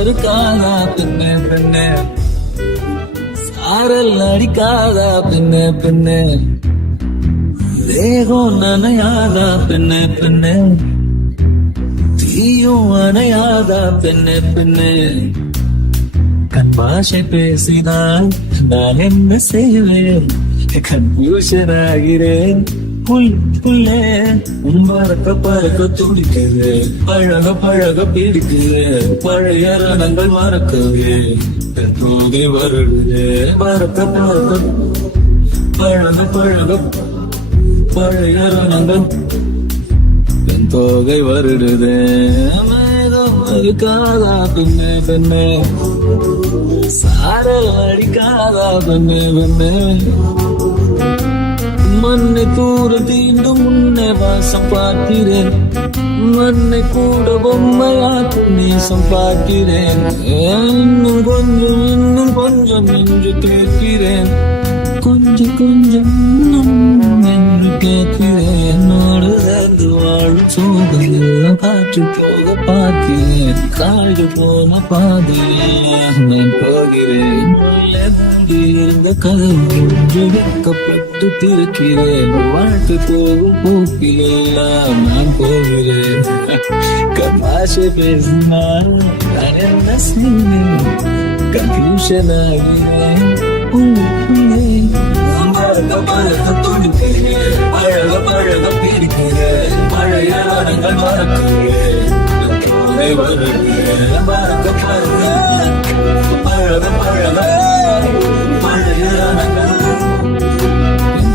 இருக்காதா பெண்ணே பெண்ணே, சாரல் அடிக்காதா பெண்ணே பெண்ணே, தேகம் நனையாதா பெண்ணே பெண்ணே, தீயும் அணையாதா பெண்ணே பெண்ணே. கண் பாஷை பேசினால் நான் என்ன செய்வேன், கன்ஃபியூஷன் ஆகிறேன். புள்ளே பறக்க பறக்க துடிக்குது, பழக பழக பிடிக்குது, பழைய ரணங்கள் மறக்கவே தோகை வருடுது. பறக்க பறக்க பழக பழக பழைய ரணங்கள் தோகை வருடுது. மேகம் இருக்காதா பெண்ணே பெண்ணே, சாரல் அடிக்காதா பெண்ணே பெண்ணே, மண்ணை தூர தீண்டும் முன்னே வாசம் பார்க்கிறேன், மண்ணை கூட பொம்மையாக்கும் நேசம் பார்க்கிறேன். இன்னும் கொஞ்சம் என்று கேட்கிறேன், கொஞ்சம் கொஞ்சம் என்று கேட்கிறேன். என்னோடு சேர்ந்து வாழும் சோதனை காற்று போக பார்க்கிறேன், காய்டு போன பாதையில் நான் போகிறேன். இருந்த கதவு வைக்கப்பட்டு திருக்கிறேன், வாழ்க்கை போகும் போக்கிலெல்லாம் நான் போகிறேன். கமாஷை பேசினால் நான் என்ன செய்வேன், கன்ஃபியூஷன் ஆகிறேன். பழக பழக துடிக்கிறேன், பழக பழக பிடிக்கிறேன், பழைய வரங்கள் மறக்கிறேன். பறக்க பழக பழக பழக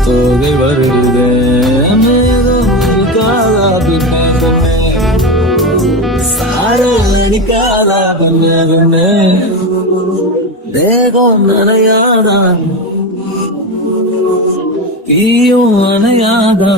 தோகை வருடுதே. மேகம் இருக்காதா பெண்ணே பெண்ணே, சாரல் அடிக்காதா பெண்ணே பெண்ணே, தேகம் நனையாதா தீயும் அணையாதா.